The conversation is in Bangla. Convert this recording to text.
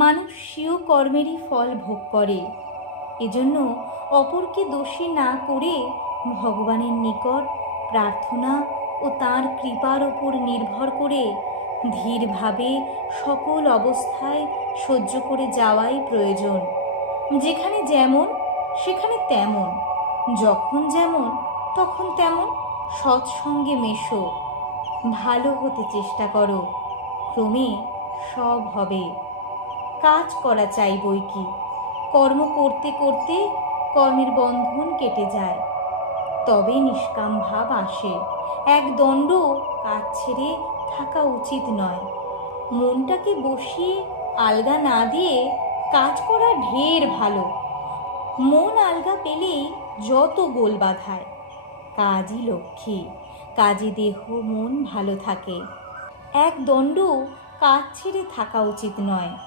মানুষ স্বীয় কর্মেরই ফল ভোগ করে। এজন্য অপরকে দোষী না করে ভগবানের নিকট প্রার্থনা ও তাঁর কৃপার ওপর নির্ভর করে ধীরভাবে সকল অবস্থায় সহ্য করে যাওয়াই প্রয়োজন। যেখানে যেমন সেখানে তেমন, যখন যেমন তখন তেমন সৎসঙ্গে মেশো, ভালো হতে চেষ্টা করো, ক্রমে সব হবে। কাজ করা চাই বই কি, কর্ম করতে করতে কর্মের বন্ধন কেটে যায়, তবে নিষ্কাম ভাব আসে। এক দণ্ড কাজ ছেড়ে থাকা উচিত নয়। মনটাকে বসিয়ে আলগা না দিয়ে কাজ করা ঢের ভালো। মন আলগা পেলেই যত গোল বাধায়। কাজই লক্ষ্মী, কাজে দেহ মন ভালো থাকে। এক দণ্ড কাজ ছেড়ে থাকা উচিত নয়।